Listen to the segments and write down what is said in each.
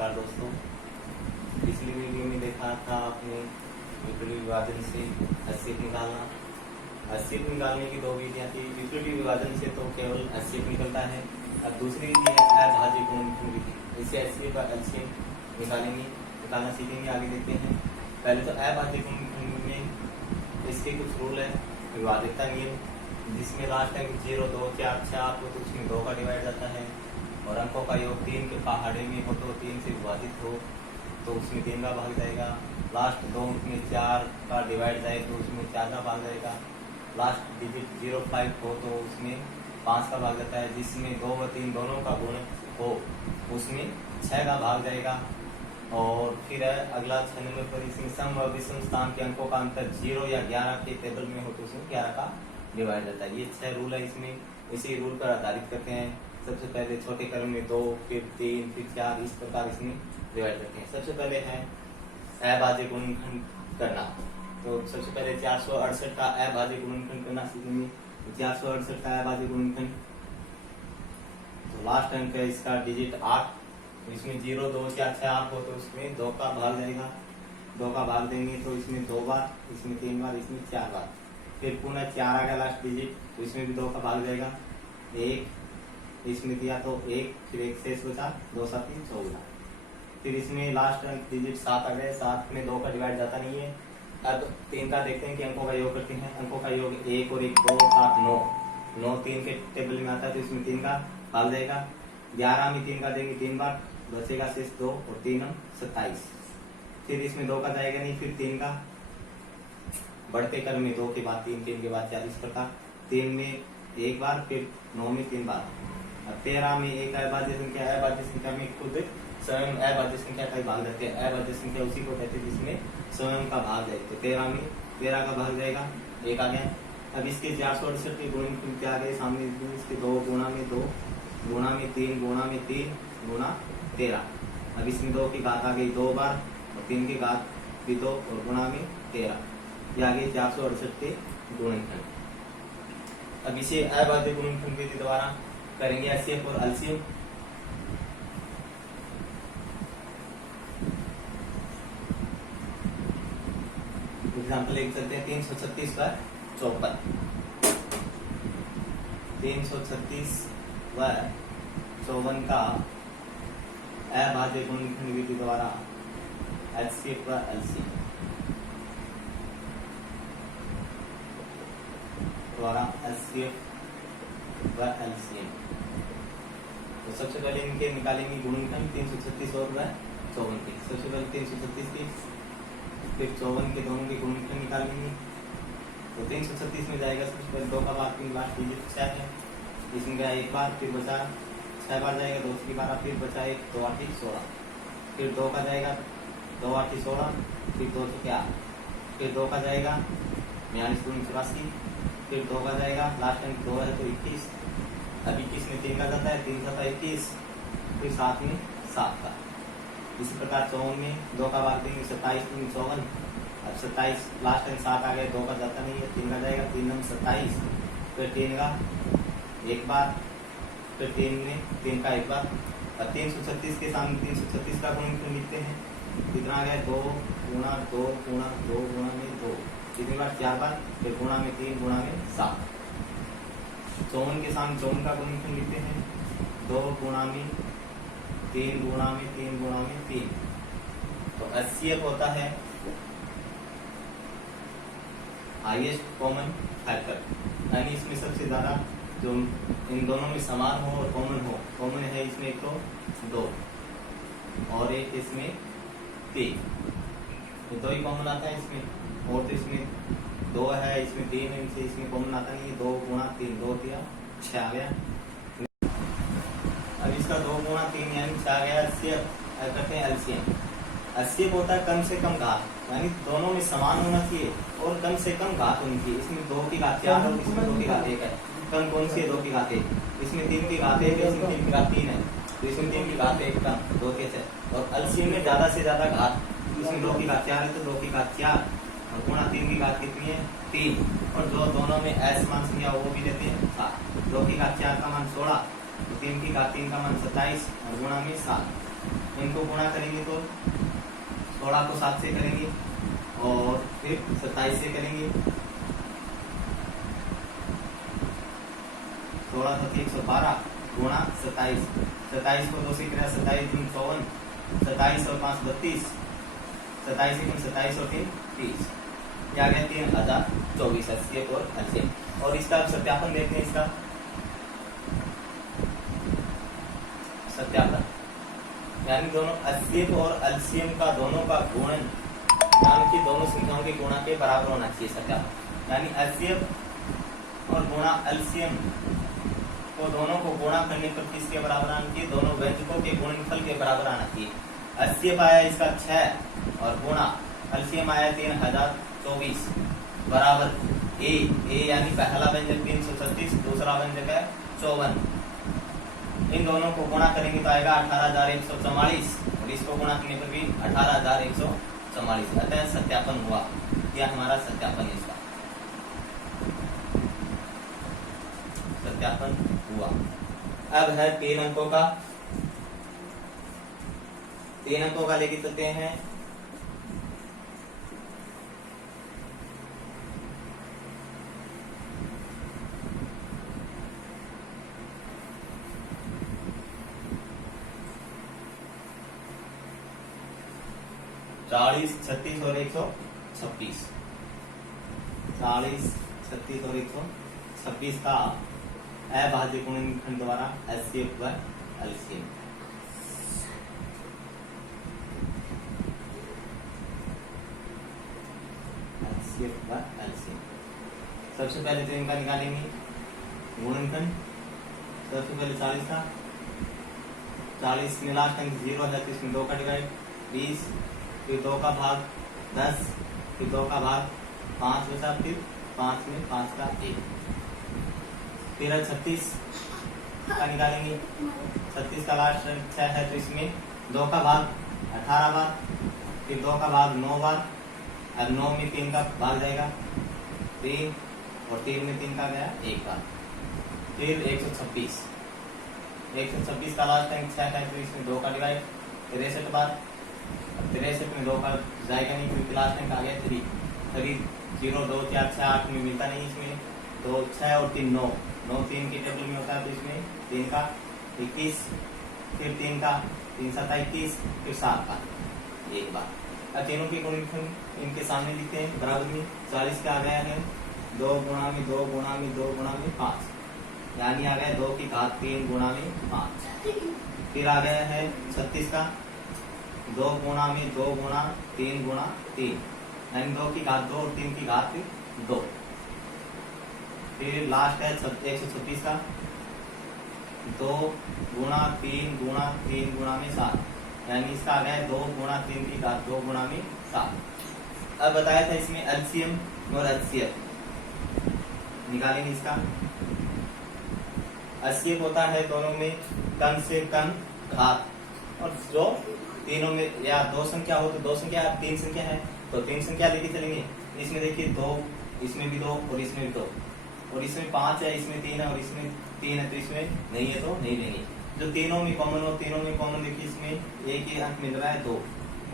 नमस्कार दोस्तों। पिछली वीडियो में देखा था आपने विपरीत विभाजन से HCF निकालना। HCF निकालने की दो विधियां थी। विपरीत विभाजन से तो केवल HCF निकलता है। अब दूसरी विधि है अभाज्य गुणनखंड विधि। इससे HCF का LCM निकालना सीखेंगे। आगे देखते हैं। पहले तो अभाज्य गुणनखंड में इसके कुछ रूल है। विभाज्यता नियम, जिसमें लास्ट टाइम 0, 2, 4, 6 हो तो उसमें 2 का डिवाइड जाता है, और अंकों का योग 3 के पहाड़े में हो तो 3 से विभाजित हो तो उसमें 3 का भाग जाएगा। लास्ट 2 में 4 का डिवाइड जाए तो उसमें 4 का भाग जाएगा। लास्ट डिजिट 0, 5 हो तो उसमें 5 का भाग जाता है। जिसमें 2 व 3 दोनों का गुण हो उसमें 6 का भाग जाएगा। और फिर अगला 6 नंबर पर इसमें सम व विषम स्थान के अंकों का अंतर 0 या 11 के टेबल में हो तो उसमें 11 का डिवाइड जाता है। ये 6 रूल है। इसमें इसी रूल पर आधारित करते हैं। सबसे पहले छोटे क्रम में 2, फिर 3, फिर 4, इस प्रकार इसमें डिवाइड करते हैं। सबसे पहले है अभाज्य गुणनखंड करना। तो सबसे पहले 468 का अभाज्य गुणनखंड करना सीखेंगे। 468 का अभाज्य गुणनखंड, तो लास्ट अंक है इसका डिजिट 8। तो इसमें 0, 2, 4, 6, 8 हो तो उसमें 2 का भाग जाएगा। 2 का भाग देंगे तो इसमें 2 बार, इसमें 3 बार, इसमें 4 बार। फिर पुनः 4 आ गया लास्ट डिजिट, तो इसमें भी 2 का भाग जाएगा। 1 इसमें दिया तो 1, फिर 1 शेष बचा, 2, 7, 3, 14। फिर इसमें लास्ट डिजिट 7 आ गए। 7 में 2 का डिवाइड जाता नहीं है। अब 3 का देखते हैं कि अंकों का योग करते हैं। अंकों का योग 1 और 1, 2, 7, 9। 9 3 के टेबल में आता है तो इसमें 3 का भाग जाएगा। 11 में 3 का देंगे 3 बार, बचेगा शेष 2 और 3 27। फिर इसमें 2 का जाएगा नहीं, फिर 3 का बढ़ते क्रम में 2 के बाद 3, 3 के बाद 4, इस प्रकार 3 में 1 बार, फिर 9 में 3 बार। 13 में एक अभाज्य संख्या में खुद स्वयं अभाज्य संख्या का भाग देते हैं। अभाज्य संख्या उसी को कहते हैं जिसमें स्वयं का भाग जाए। तो 13 में 13 का भाग जाएगा, 1 आ गया। अब इसके 468 के गुणनखंड क्या आ गए सामने, इसके 2 गुणा में 2 गुणा में 3 गुणा में 3 गुणा 13। अब इसमें 2 की घात आ गई 2 बार, और 3 की घात भी 2, और गुणा में 13। ये आ गए 468 के गुणनखंड। अब इसे अभाज्य गुणनखंड विधि द्वारा करेंगे HCF और LCM। एग्जाम्पल एक चलते हैं। 336 पर 54, 336 व 54 का अभाज्य गुणनखंड विधि द्वारा HCF व LCM द्वारा HCF व LCM। तो सबसे पहले इनके निकालेंगे गुणनखंड 336 और 54 के। सबसे पहले 336 की, फिर 54 के दोनों के गुणनखंड निकालेंगे। तो 336 में जाएगा सबसे पहले 2 का भाग 3, लास्ट डिजिट 6 है। इसमें गया 1 बार, फिर बचा 6 बार जाएगा, 2 की 12, फिर बचा 1, 2 8 16। फिर 2 का जाएगा 2 8 16, फिर 2 6 8, फिर 2 का जाएगा 42 दूनी 84, फिर 2 का जाएगा लास्ट टाइम 2 है तो 21। अब 21 में 3 का जाता है, 3 7 21, फिर 7 में 7 का। इसी प्रकार 54 में 2 का भाग देंगे 27 3 54। अब 27 लास्ट टाइम 7 आ गए, 2 का जाता नहीं है, 3 का जाएगा, 3 9 27, फिर 3 का 1 बार, फिर 3 में 3 का 1 बार। अब 336 के सामने 336 का गुणनखंड लिखते हैं। कितना आ गया 2 गुणा 2 गुणा 2 गुणा में 2, कितनी बार 4 बार, फिर गुणा में 3 गुणा में 7। 54 के सामने 54 का गुणनखंड लिखते हैं। 2 गुणा में 3 गुणा में 3 गुणा में 3। तो HCF होता है हाईएस्ट कॉमन फैक्टर, यानी इसमें सबसे ज्यादा जो इन दोनों में समान हो और कॉमन हो। कॉमन है इसमें एक तो 2 और एक इसमें 3, तो 2 ही कॉमन आता है इसमें। और तो इसमें 2 है, इसमें 3 है, इसमें कॉमन आता नहीं है। 2 गुणा 3, 2 3 6 आ गया। अब इसका 2 गुणा 3 यानी 6 आ गया। करते हैं LCM। HCF होता है कम से कम घात, यानी दोनों में समान होना चाहिए और कम से कम घात होनी चाहिए। इसमें 2 की घात 4 और इसमें 2 की घात 1 है। कम कौन सी है? 2 की घात 1। इसमें 3 की घात 1 है, इसमें 3 की घात 3 है, तो इसमें 3 की घात 1 कम, 2 के से। और LCM में ज्यादा से ज्यादा घात, इसमें 2 की घात 4 है तो 2 की घात 4, और गुणा 3 की घात कितनी है? 3। और जो दोनों में असमान संख्या वो भी देते हैं 7। 2 की घात 4 का मान 16, 3 की घात 3 का मान 27, और गुणा में 7। इनको गुणा करेंगे तो 16 को 7 से करेंगे और फिर 27 से करेंगे। 16 × 112 गुणा 27, 27 को 2 से करें 27 × 54, 27 और 5 32, 27 × 27 और 3 30, क्या गया 3024 एचसीएफ और एलसीएम। और इसका सत्यापन देखते हैं, इसका सत्यापन यानी दोनों एचसीएफ और एलसीएम का दोनों का गुणन यानी कि दोनों संख्याओं के गुणा के बराबर होना चाहिए सत्यापन, यानी एचसीएफ और गुणा एलसीएम को दोनों को गुणा करने पर किसके बराबर आना चाहिए, दोनों व्यंजकों के गुणनफल के बराबर आना चाहिए। एचसीएफ आया इसका 6 और गुणा एलसीएम आया 3024 बराबर ए यानी पहला व्यंजक 336, दूसरा व्यंजक है 54। इन दोनों को गुणा करेंगे तो आएगा 18144 और इसको गुणा करने पर भी 18144। अतः सत्यापन हुआ, यह हमारा सत्यापन है, इसका सत्यापन हुआ। अब है 3 अंकों का, 3 अंकों का लेके चलते हैं। चालीस 36 और 126, 40 36 और 126 का अभाज्य गुणनखंड द्वारा एचसीएफ व एलसीएम। एचसीएफ व एलसीएम सबसे पहले तो इनका निकालेंगे गुणनखंड। सबसे पहले 40 था, 40 में लास्ट अंक 0 है तो इसमें 2 का डिवाइड 20, फिर 2 का भाग 10, फिर 2 का भाग 5 बचा, फिर 5 में 5 का 1, फिर 36 का निकालेंगे। 36 का लास्ट 6 है तो इसमें 2 का भाग 18 बार, फिर 2 का भाग 9 बार, अब 9 में 3 का भाग जाएगा 3 और 3 में 3 का गया 1 बार, फिर 126 का लास्ट टाइम 6 है तो इसमें 2 का डिवाइड 63 बार, 63 में 2 का जाएगा नहीं क्योंकि लास्ट टाइम आ गया 3 0 2 4 6 8 में मिलता नहीं, इसमें तो 6 और 3 9 3 के टेबल में होता है तो इसमें 3 का 21, फिर 3 का 3 7 21, फिर 7 का 1 बार। अब तीनों के गुणनखंड इनके सामने लिखते हैं बराबर में। 40 का आ गया है 2 गुणा में 2 गुणा में 2 गुणा में 5, यानी आ गया 2 की घात 3 गुणा में 5। फिर आ गया है 36 का 2 गुणा में 2 गुणा 3 गुणा 3, यानी 2 की घात 2 और 3 की घात 2। फिर लास्ट है 126 का 2 गुणा 3 गुणा 3 गुणा में 7, यानी इसका आ गया 2 गुणा 3 की घात 2 गुणा में 7। अब बताया था इसमें एलसीएम और एचसीएफ निकालेंगे। इसका एचसीएफ होता है दोनों में कम से कम घात, और जो तीनों में या 2 संख्या हो तो 2 संख्या 3 संख्या है तो 3 संख्या लेके चलेंगे। इसमें देखिए 2, इसमें भी 2 और इसमें भी 2, और इसमें 5 है, इसमें 3 है और इसमें 3 है तो इसमें नहीं है तो नहीं लेंगे। जो तीनों में कॉमन हो, तीनों में कॉमन देखिए इसमें एक ही अंक मिल रहा है 2,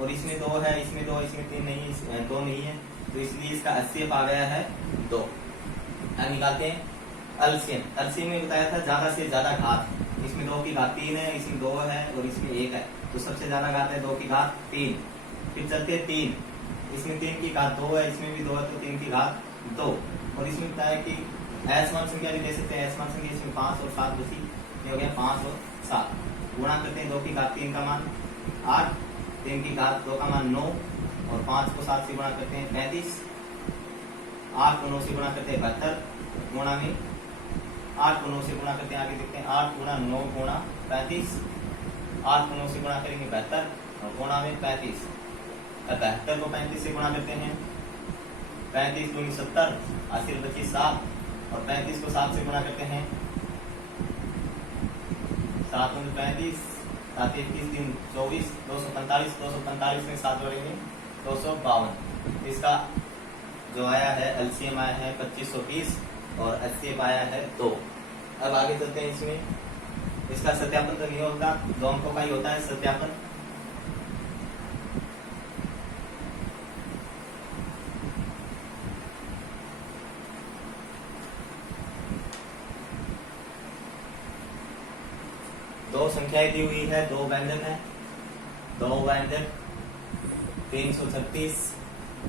और इसमें 2 है, इसमें 2, इसमें 3 नहीं, 2 नहीं है तो इसलिए इसका एचसीएफ आ गया है 2। अब निकालते हैं एलसीएम। एलसीएम में बताया था ज्यादा से ज्यादा घात, इसमें 2 की घात 3 है, इसमें 2 है और इसमें 1 है तो सबसे ज्यादा घात है 2 की घात 3। फिर चलते 3, इसमें 3 की घात 2 है, इसमें भी 2 है तो 3 की घात 2, और इसमें बताया कि असमान संख्या भी दे सकते हैं। असमान संख्या इसमें 5 और 7 बची, ये हो गया 5 और 7। गुणा करते हैं 2 की घात 3 का मान 8, 3 की घात 2 का मान 9 और 5 को 7 से गुणा करते हैं 35, 8 को 9 से गुणा करते हैं 72 गुणा में 8 को 9 से गुणा करते हैं, आगे देखते हैं 8 गुणा 9 गुणा 35, 8 को 9 से गुणा करेंगे 72 और गुणा में 35, 72 को 35 से गुणा करते हैं 35 दूनी 70, 80 बची 7 और 35 को 7 से गुणा करते हैं 7 में 35, 7 21 दिन 24, 245 में 7 जोड़ेंगे 252। इसका जो आया है एलसीएम आया है 2520 और एचसीएफ आया है 2। अब आगे चलते हैं इसमें इसका सत्यापन तो नहीं होगा, 2 अंकों का ही होता है सत्यापन। दो संख्याएं दी हुई है, 2 व्यंजक है, 2 व्यंजक 336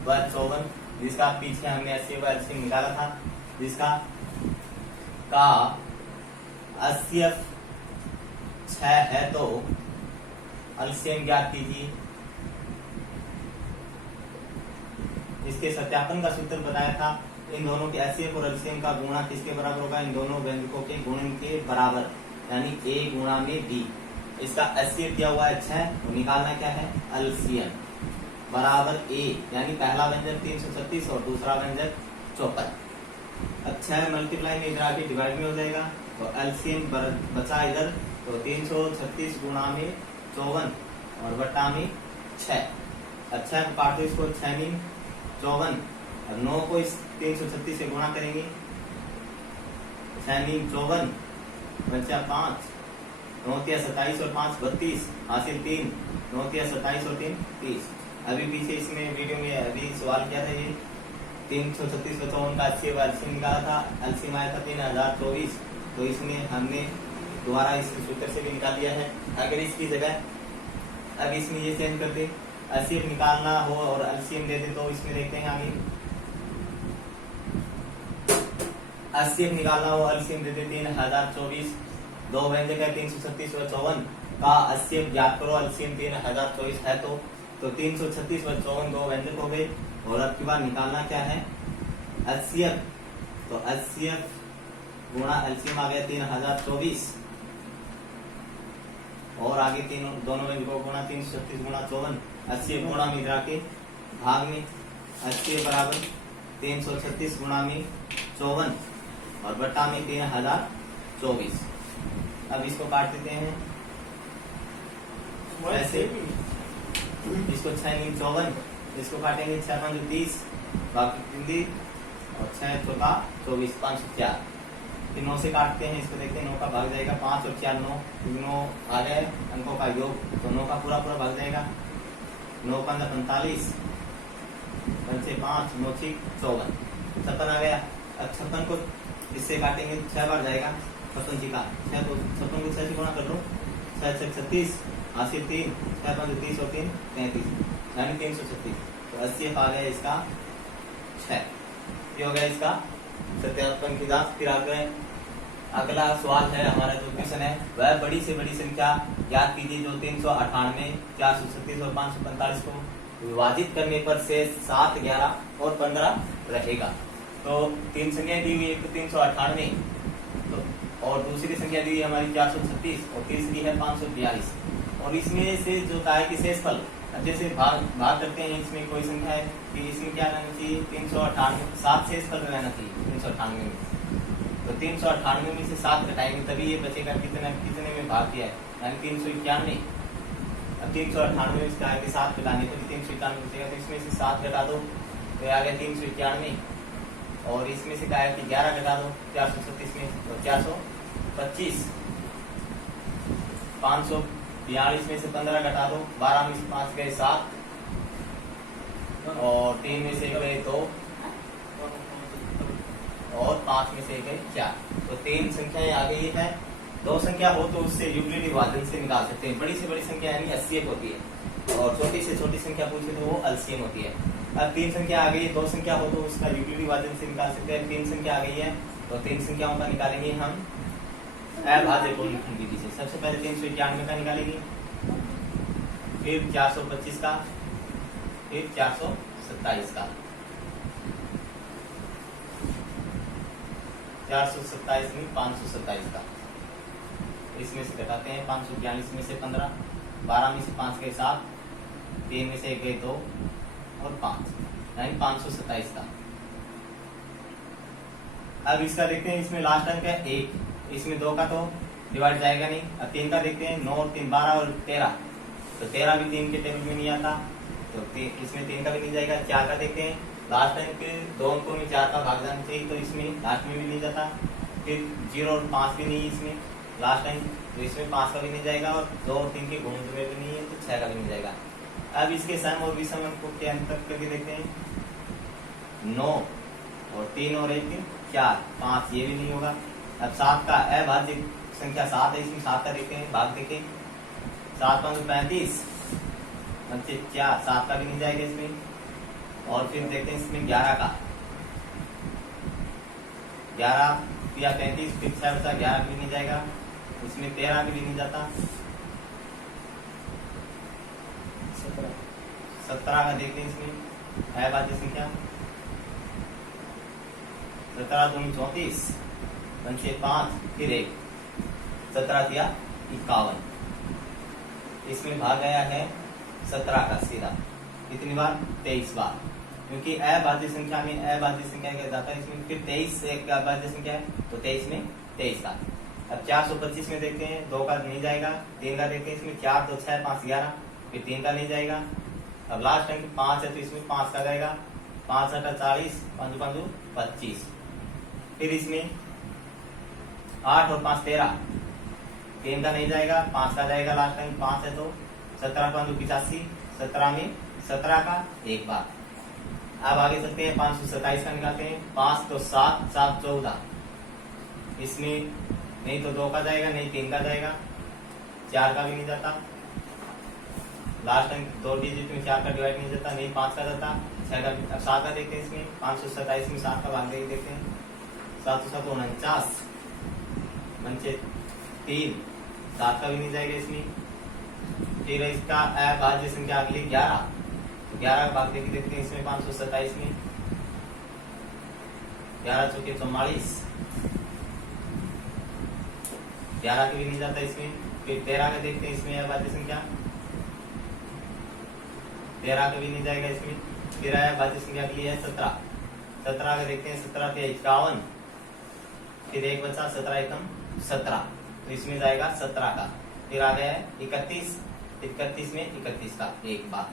व 54, जिसका पीछे हमने 80 व एलसीएम निकाला था, जिसका का 80 6 है तो एलसीएम ज्ञात कीजिए। इसके सत्यापन का सूत्र बताया था, इन दोनों के एचसीएफ और एलसीएम का गुणा किसके बराबर होगा, इन दोनों व्यंजकों के गुणन के बराबर, यानी ए गुणा में बी। इसका एचसीएफ दिया हुआ है 6, तो निकालना क्या है, एलसीएम बराबर ए, यानी पहला व्यंजक 336 और दूसरा व्यंजक 54। अब 6 मल्टीप्लाई में इधर आके डिवाइड में हो जाएगा, तो एलसीएम बचा इधर, तो 336 गुणा में 54 और बट्टा में 6। अच्छा काट दो इसको, 6 में 54 और 9 को इस 336 से गुणा करेंगे, 6 में 54 बचा 5, 9 तिया 27 और 5 32, हासिल 3, 9 तिया 27 और 3 30। अभी पीछे इसमें वीडियो में अभी सवाल किया था, ये 336 का 54 का एलसीएम निकाला था, एलसीएम आया था 3024, तो इसमें हमने दोबारा इस सूत्र से भी निकाल दिया है। अगर इसकी जगह अब इसमें ये चेंज कर दे, एलसीएम निकालना हो और एलसीएम दे दे, तो इसमें देखते हैं आगे, एलसीएम निकालना हो, एलसीएम दे दे 3024, 2 व्यंजक है 336 व 54 का एलसीएम ज्ञात करो, एलसीएम 3024 है तो 336 व 54 2 व्यंजक हो गए, और अब की बार निकालना क्या है, एलसीएम, तो एलसीएम गुणा एलसीएम आ गया 3024, और आगे दोनों व्यंजकों गुणा 336 गुणा 54, एलसीएम गुणा में इधर के भाग में, एलसीएम बराबर 336 गुणा में 54 और बट्टा में 3024। अब इसको काट देते हैं ऐसे, इसको 6 में 54, इसको काटेंगे 6 5 30, बाकी हिंदी, और 6 चौका 24, 504। फिर 9 से काटते हैं, इसको देखते हैं 9 का भाग जाएगा 5 और 4 9 आ गए अंकों का योग, तो 9 का पूरा पूरा भाग जाएगा, 9 5 45, 5 9 6 54, 56 आ गया। अब 56 को इससे काटेंगे, 6 बार जाएगा 56 जी का 6, तो 56 को 6 से गुणा कर लो, 6 6 36, हासिल 3, 6 5 30 और 3 33, यानी 336, तो 80 आ गया इसका 6। ये हो गया इसका सत्यापन की जांच। फिर आगे अगला सवाल है हमारा, जो क्वेश्चन है वह बड़ी से बड़ी संख्या याद कीजिए जो 398, 436 और 545 को विभाजित करने पर से 7, 11 और 15 रहेगा। तो 3 संख्याएं दी हुई है, एक तो 398, तो और दूसरी संख्या दी हुई है हमारी 436 और तीसरी है 542, और इसमें से जो का है कि शेषफल, जैसे भाग करते हैं, इसमें कोई संख्या है कि इसमें क्या रहना चाहिए, 398, 7 शेषफल रहना चाहिए 398 में, तो 398 में से 7 घटाएंगे तभी ये बचेगा, कितने में भाग किया है, यानी 391। अब 398 में क्या है कि 7 घटाने तभी 391 बचेगा, तो इसमें से 7 घटा दो तो आ गया 391, और इसमें से क्या है कि 11 घटा दो 436 में, तो 425, 542 में से 15 घटा दो, 12 में से 5 गए 7, और 3 में से गए 2, और 5 में से गए 4, तो 3 संख्याएं आ गई है। 2 संख्या हो तो उससे यूक्लिडी विभाजन से निकाल सकते हैं, बड़ी से बड़ी संख्या यानी एचसीएफ होती है, और छोटी से छोटी संख्या पूछे तो वो एलसीएम होती है। अब 3 संख्या आ गई है, 2 संख्या हो तो उसका यूक्लिडी विभाजन से निकाल सकते हैं, 3 संख्या आ गई है तो 3 संख्याओं का निकालेंगे हम अभाज्य गुणनखंड विधि से। सबसे पहले 391 का निकालेंगे, फिर 425 का, फिर 427 का, 427 में 527 का, इसमें से घटाते हैं 542 में से 15, 12 में से 5 गए 7, 3 में से 1 गए 2 और 5, यानी 527 का। अब इसका देखते हैं, इसमें लास्ट अंक है 1, इसमें 2 का तो डिवाइड जाएगा नहीं। अब 3 का देखते हैं, 9 और 3 12 और 13, तो 13 भी 3 के टेबल में नहीं आता, तो इसमें 3 का भी नहीं जाएगा। 4 का देखते हैं, लास्ट अंक 2 अंकों में 4 का भाग जाना चाहिए, तो इसमें लास्ट में भी नहीं जाता। फिर 0 और 5 भी नहीं इसमें, लास्ट टाइम, तो इसमें 5 का भी नहीं जाएगा और 2 और 3 के गुणज में भी नहीं है, तो 6 का भी नहीं जाएगा। अब इसके सम और विषम को क्या अंतर करके देखते हैं। 9 और 3 और 1 4, 5 ये भी नहीं होगा। अब 7 का अभाज्य संख्या 7 है, इसमें 7 का देखते हैं, भाग देखें। 7 5 35 4, 7 का भी नहीं जाएगा इसमें। और फिर देखते हैं इसमें 11 का, 11 या 35, फिर 6 बचा, 11 भी नहीं जाएगा इसमें, 13 भी नहीं जाता। 17 का देखते हैं इसमें अभाज्य संख्या, 17 दूनी 34, 5 फिर 1, 17 दिया 51। इसमें भाग गया है 17 का सीधा, कितनी बार, 23 बार, क्योंकि अभाज्य संख्या में अभाज्य संख्या क्या जाता है इसमें, फिर 23 एक अभाज्य संख्या है, तो 23 में 23 का। अब 425 में देखते हैं, 2 का नहीं जाएगा, 3 का देखते हैं इसमें, 4 2 6 5 11, फिर 3 का नहीं जाएगा। अब लास्ट टाइम 5 है, तो इसमें 5 का जाएगा, 5 8 40, 5 5 25। फिर इसमें 8 और 5 13, 3 का नहीं जाएगा, 5 का जाएगा, लास्ट टाइम 5 है, तो 17 5 85, 17 में 17 का एक बार। अब आगे चलते हैं, 527 का निकालते हैं, 5 तो 7 7 14, इसमें नहीं तो 2 का जाएगा, नहीं 3 का जाएगा, 4 का भी नहीं जाता, लास्ट टाइम 2 डिजिट में 4 का डिवाइड नहीं जाता, नहीं 5 का जाता, 6 का। अब 7 का देखते हैं इसमें, 527 में 7 का भाग देके देखते हैं, 7 7 49, 3, 7 का भी नहीं जाएगा इसमें। फिर इसका अभाज्य संख्या अगली 11, तो 11 का भाग देके देखते हैं इसमें, 527 में 11 चौके 44, 11 के भी नहीं जाता इसमें। फिर 13 का देखते हैं इसमें अभाज्य संख्या, 13 का भी नहीं जाएगा इसमें। फिर अभाज्य संख्या अगली है 17, 17 का देखते हैं, 17 के 51, फिर 1 बचा, 17 एकम 17, तो इसमें जाएगा 17 का। फिर आ गया है 31, 31 में 31 का एक बार,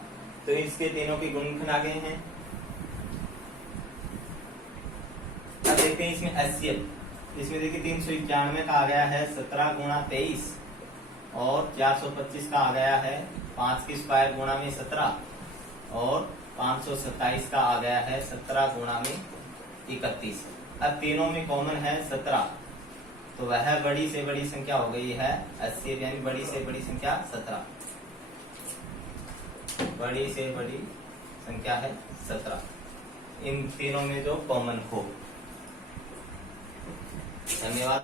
तो इसके तीनों के गुणनखंड आ गए हैं। अब देखते हैं इसमें HCF, इसमें देखिए 391 का आ गया है 17 गुणा 23, और 425 का आ गया है 5 की स्क्वायर गुणा में 17, और 527 का आ गया है 17 गुणा में 31। अब तीनों में कॉमन है 17, तो वह बड़ी से बड़ी संख्या हो गई है HCF, यानी बड़ी से बड़ी संख्या 17, बड़ी से बड़ी संख्या है 17, इन तीनों में जो कॉमन हो। धन्यवाद।